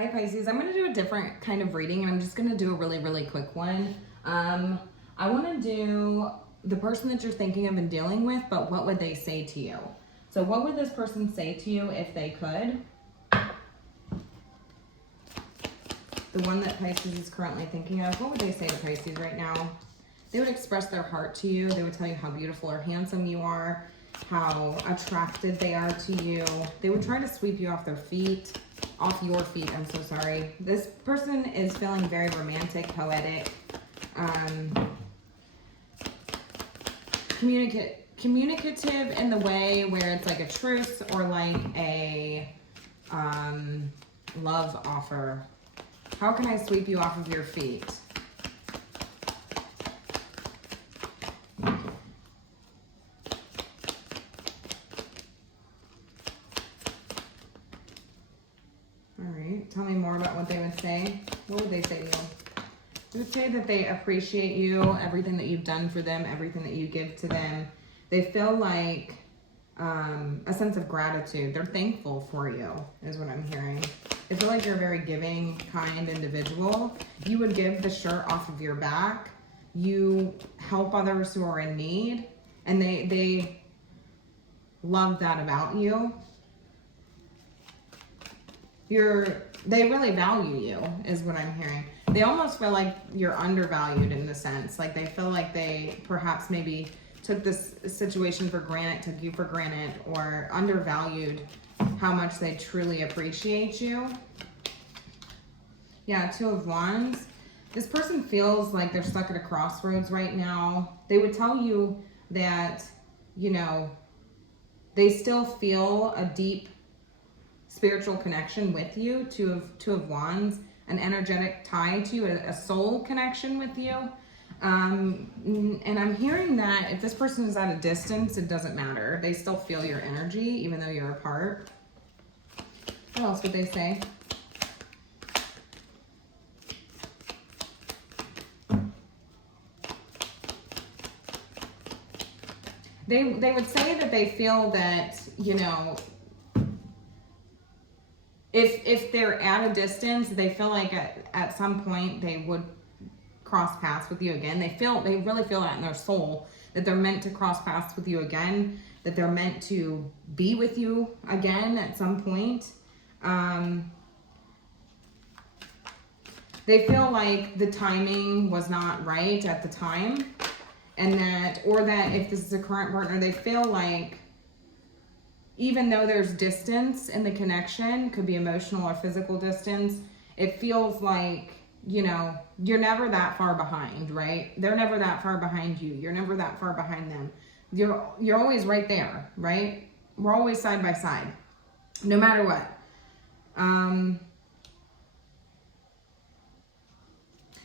Hi Pisces, I'm going to do a different kind of reading and I'm just going to do a really quick one. I want to do the person that you're thinking of and dealing with, but what would they say to you? So what would this person say to you if they could? The one that Pisces is currently thinking of, what would they say to Pisces right now? They would express their heart to you. They would tell you how beautiful or handsome you are, how attracted they are to you. They would try to sweep you off their feet. Off your feet, I'm so sorry. This person is feeling very romantic, poetic, communicative in the way where it's like a truce or like a love offer. How can I sweep you off of your feet? Tell me more about what they would say. What would they say to you? They would say that they appreciate you, everything that you've done for them, everything that you give to them. They feel like a sense of gratitude. They're thankful for you, is what I'm hearing. They feel like you're a very giving, kind individual. You would give the shirt off of your back. You help others who are in need. And they love that about you. They really value you, is what I'm hearing. They almost feel like you're undervalued in the sense. Like they feel like they perhaps maybe took this situation for granted, took you for granted, or undervalued how much they truly appreciate you. Yeah, Two of Wands. This person feels like they're stuck at a crossroads right now. They would tell you that, you know, they still feel a deep spiritual connection with you. Two of Wands, an energetic tie to you, a soul connection with you. And I'm hearing that if this person is at a distance, it doesn't matter. They still feel your energy, even though you're apart. What else would they say? They would say that they feel that, you know, if they're at a distance, they feel like at some point they would cross paths with you again. They really feel that in their soul, that they're meant to cross paths with you again, that they're meant to be with you again at some point. They feel like the timing was not right at the time, and that if this is a current partner, they feel like even though there's distance in the connection, could be emotional or physical distance, it feels like, you know, you're never that far behind, right? They're never that far behind you. You're never that far behind them. You're always right there, right? We're always side by side, no matter what.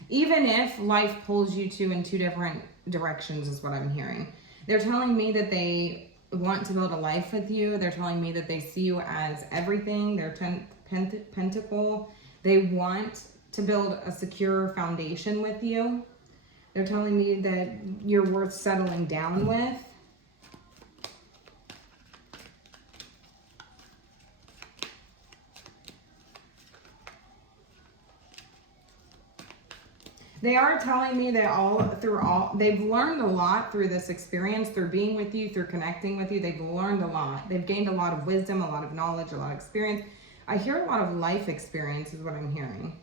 Even if life pulls you in two different directions, is what I'm hearing. They're telling me that they want to build a life with you. They're telling me that they see you as everything. They're 10th pentacle. They want to build a secure foundation with you. They're telling me that you're worth settling down with. They are telling me that they've learned a lot through this experience, through being with you, through connecting with you. They've learned a lot. They've gained a lot of wisdom, a lot of knowledge, a lot of experience. I hear a lot of life experience is what I'm hearing.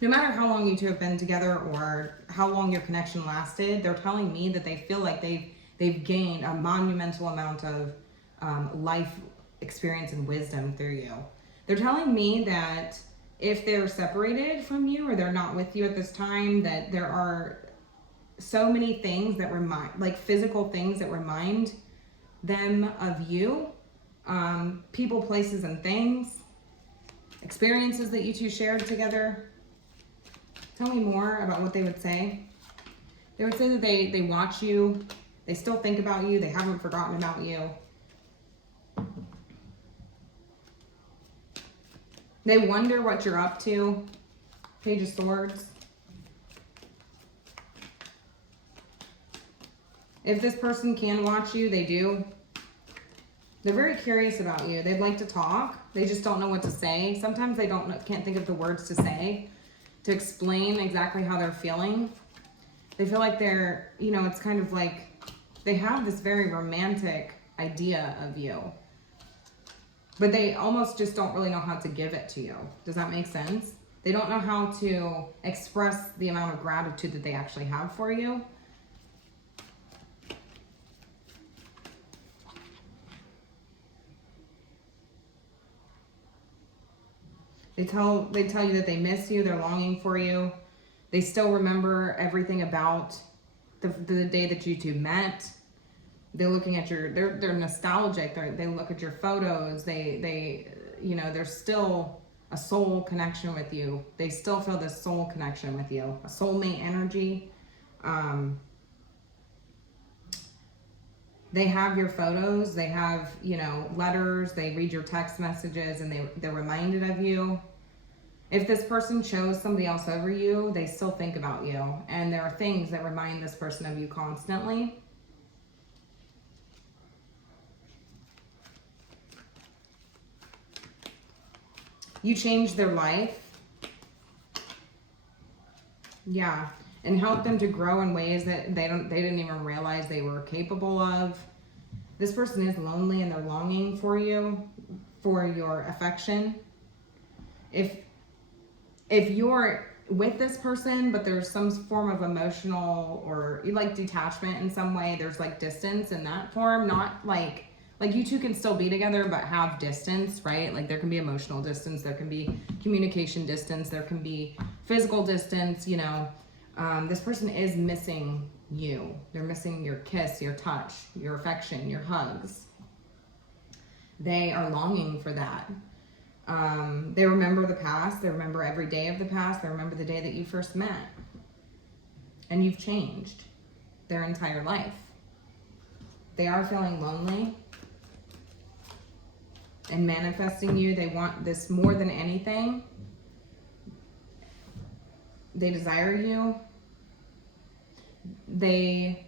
No matter how long you two have been together or how long your connection lasted, they're telling me that they feel like they've gained a monumental amount of life experience and wisdom through you. They're telling me that if they're separated from you or they're not with you at this time, that there are so many things that remind, like physical things that remind them of you, people, places, and things, experiences that you two shared together. Tell me more about what they would say. They would say that they watch you, they still think about you, they haven't forgotten about you. They wonder what you're up to. Page of Swords. If this person can watch you, they do. They're very curious about you. They'd like to talk. They just don't know what to say. Sometimes they can't think of the words to say to explain exactly how they're feeling. They feel like they're, you know, it's kind of like they have this very romantic idea of you, but they almost just don't really know how to give it to you. Does that make sense? They don't know how to express the amount of gratitude that they actually have for you. They tell you that they miss you, they're longing for you. They still remember everything about the day that you two met. They're looking at they're nostalgic. They look at your photos. They you know, there's still a soul connection with you. They still feel this soul connection with you, a soulmate energy. They have your photos, they have, you know, letters, they read your text messages, and they're reminded of you. If this person chose somebody else over you, they still think about you. And there are things that remind this person of you constantly. You changed their life. Yeah. And help them to grow in ways that they didn't even realize they were capable of. This person is lonely and they're longing for you, for your affection. If you're with this person, but there's some form of emotional or like detachment in some way, there's like distance in that form, not like you two can still be together, but have distance, right? Like there can be emotional distance, there can be communication distance, there can be physical distance, you know. This person is missing you. They're missing your kiss, your touch, your affection, your hugs. They are longing for that. They remember the past. They remember every day of the past. They remember the day that you first met. And you've changed their entire life. They are feeling lonely and manifesting you. They want this more than anything. They desire you. They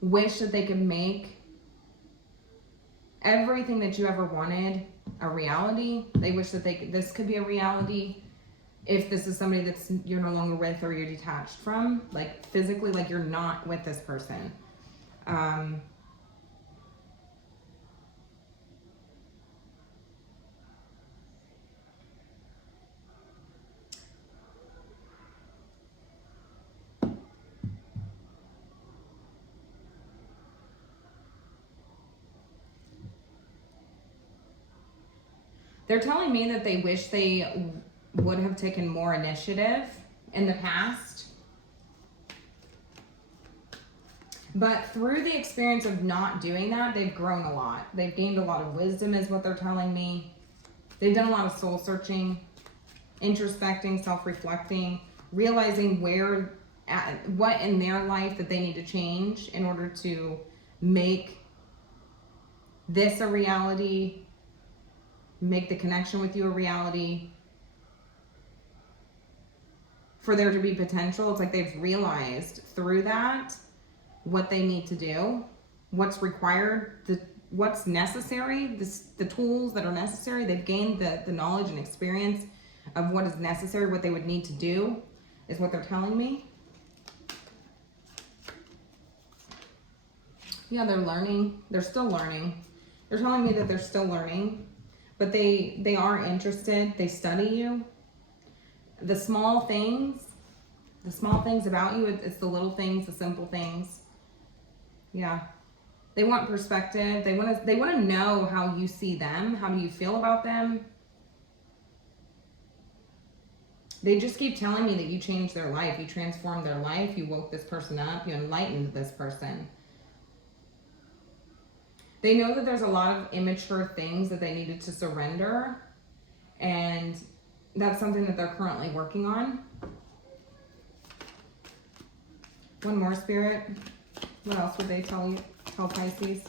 wish that they could make everything that you ever wanted a reality. They wish that this could be a reality if this is somebody that's you're no longer with or you're detached from, like physically, like you're not with this person. They're telling me that they wish they would have taken more initiative in the past. But through the experience of not doing that, they've grown a lot. They've gained a lot of wisdom is what they're telling me. They've done a lot of soul searching, introspecting, self-reflecting, realizing what in their life that they need to change in order to make this a reality, make the connection with you a reality, for there to be potential. It's like they've realized through that what they need to do, what's required, what's necessary, the tools that are necessary. They've gained the knowledge and experience of what is necessary, what they would need to do, is what they're telling me. Yeah, they're learning. They're still learning. They're telling me that they're still learning, but they are interested. They study you. The small things about you, it's the little things, the simple things. Yeah. They want perspective. They want to know how you see them. How do you feel about them? They just keep telling me that you changed their life. You transformed their life. You woke this person up. You enlightened this person. They know that there's a lot of immature things that they needed to surrender. And that's something that they're currently working on. One more, Spirit. What else would they tell Pisces?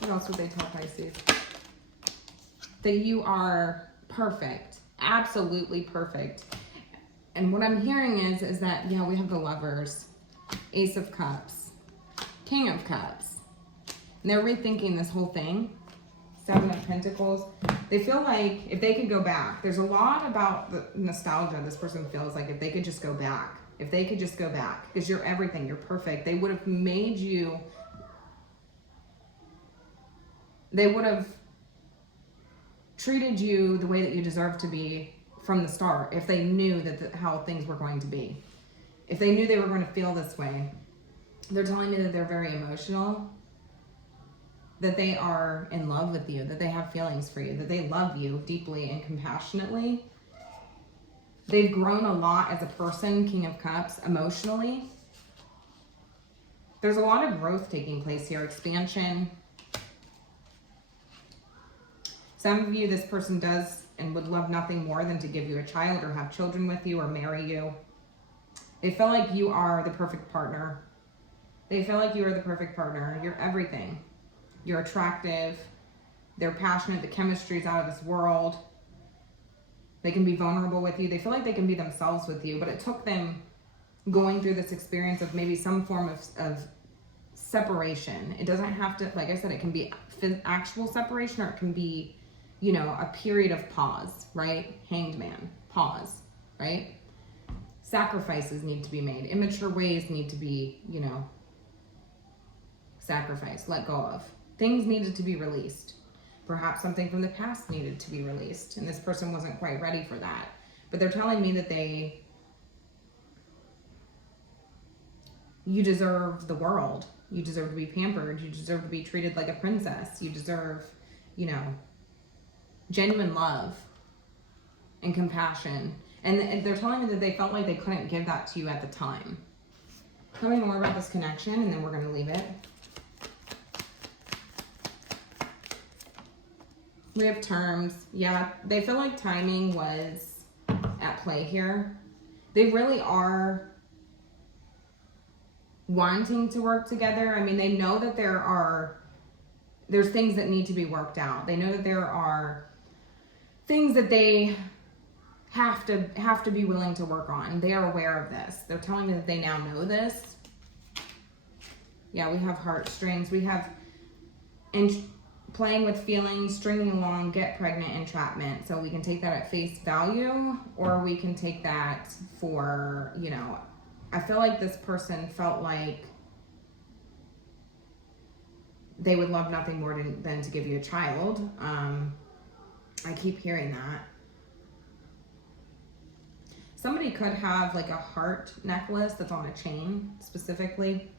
What else would they tell Pisces? That you are perfect. Absolutely perfect. And what I'm hearing is that, yeah, we have the Lovers, Ace of Cups, King of Cups. And they're rethinking this whole thing. 7 of Pentacles. They feel like if they could go back, there's a lot about the nostalgia this person feels like if they could just go back. If they could just go back, because you're everything, you're perfect. They would have made you, they would have treated you the way that you deserve to be from the start if they knew that how things were going to be. If they knew they were going to feel this way. They're telling me that they're very emotional, that they are in love with you, that they have feelings for you, that they love you deeply and compassionately. They've grown a lot as a person, King of Cups, emotionally. There's a lot of growth taking place here, expansion. Some of you, this person does and would love nothing more than to give you a child or have children with you or marry you. They feel like you are the perfect partner. They feel like you are the perfect partner. You're everything. You're attractive. They're passionate. The chemistry is out of this world. They can be vulnerable with you. They feel like they can be themselves with you, but it took them going through this experience of maybe some form of separation. It doesn't have to, like I said, it can be actual separation, or it can be, you know, a period of pause, right? Hanged man, pause, right? Sacrifices need to be made. Immature ways need to be, you know, sacrificed, let go of. Things needed to be released. Perhaps something from the past needed to be released, and this person wasn't quite ready for that. But they're telling me that you deserve the world. You deserve to be pampered. You deserve to be treated like a princess. You deserve, you know, genuine love and compassion. And they're telling me that they felt like they couldn't give that to you at the time. Tell me more about this connection, and then we're going to leave it. We have terms. Yeah, they feel like timing was at play here. They really are wanting to work together. I mean, they know that there's things that need to be worked out. They know that there are things that they have to be willing to work on. They are aware of this. They're telling me that they now know this. Yeah, we have heartstrings. We have playing with feelings, stringing along, get pregnant, entrapment. So we can take that at face value, or we can take that for, you know, I feel like this person felt like they would love nothing more than to give you a child. I keep hearing that. Somebody could have like a heart necklace that's on a chain specifically.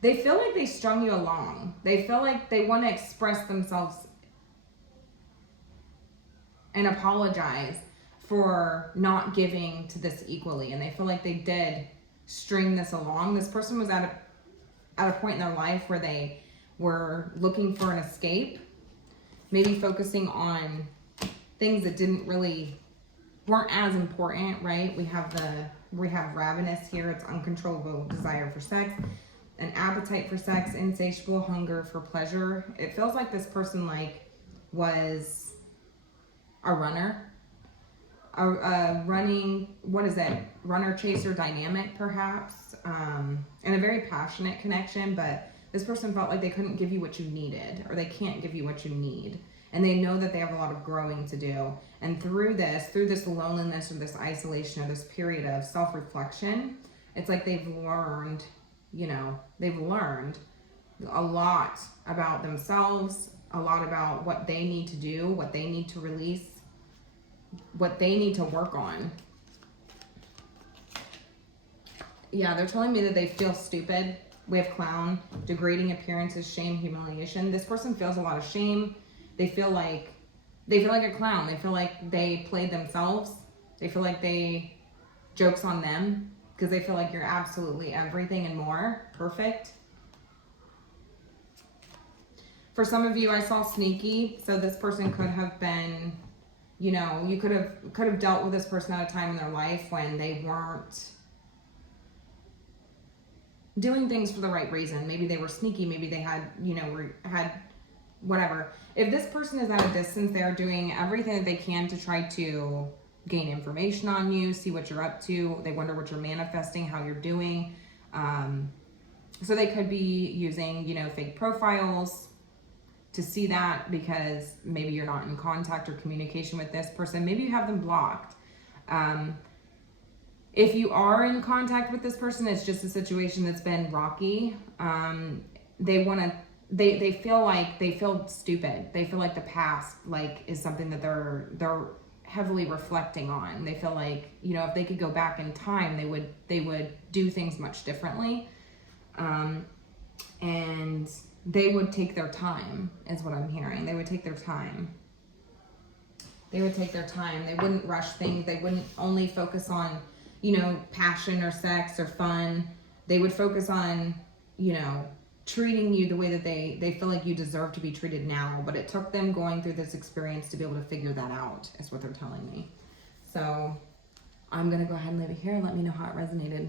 They feel like they strung you along. They feel like they want to express themselves and apologize for not giving to this equally. And they feel like they did string this along. This person was at a point in their life where they were looking for an escape, maybe focusing on things that weren't as important, right? We have ravenous here. It's uncontrollable desire for sex, an appetite for sex, insatiable hunger for pleasure. It feels like this person was a runner, a running, what is it? Runner chaser dynamic, perhaps, and a very passionate connection. But this person felt like they couldn't give you what you needed, or they can't give you what you need. And they know that they have a lot of growing to do. And through this loneliness or this isolation or this period of self-reflection, it's like they've learned a lot about themselves, a lot about what they need to do, what they need to release, what they need to work on. Yeah, they're telling me that they feel stupid. We have clown, degrading appearances, shame, humiliation. This person feels a lot of shame. They feel like a clown. They feel like they played themselves. They feel like joke's on them, because they feel like you're absolutely everything and more. Perfect. For some of you, I saw sneaky. So this person could have been, you could have dealt with this person at a time in their life when they weren't doing things for the right reason. Maybe they were sneaky. Maybe they had whatever. If this person is at a distance, they're doing everything that they can to try to gain information on you, see what you're up to. They wonder what you're manifesting, how you're doing. So they could be using, you know, fake profiles to see that, because maybe you're not in contact or communication with this person. Maybe you have them blocked. If you are in contact with this person, it's just a situation that's been rocky. They feel stupid. They feel like the past like is something that they're heavily reflecting on. They feel like, you know, if they could go back in time, they would do things much differently. And they would take their time, is what I'm hearing. They would take their time. They would take their time. They wouldn't rush things. They wouldn't only focus on, you know, passion or sex or fun. They would focus on, you know, treating you the way that they feel like you deserve to be treated now. But it took them going through this experience to be able to figure that out, is what they're telling me. So I'm going to go ahead and leave it here and let me know how it resonated.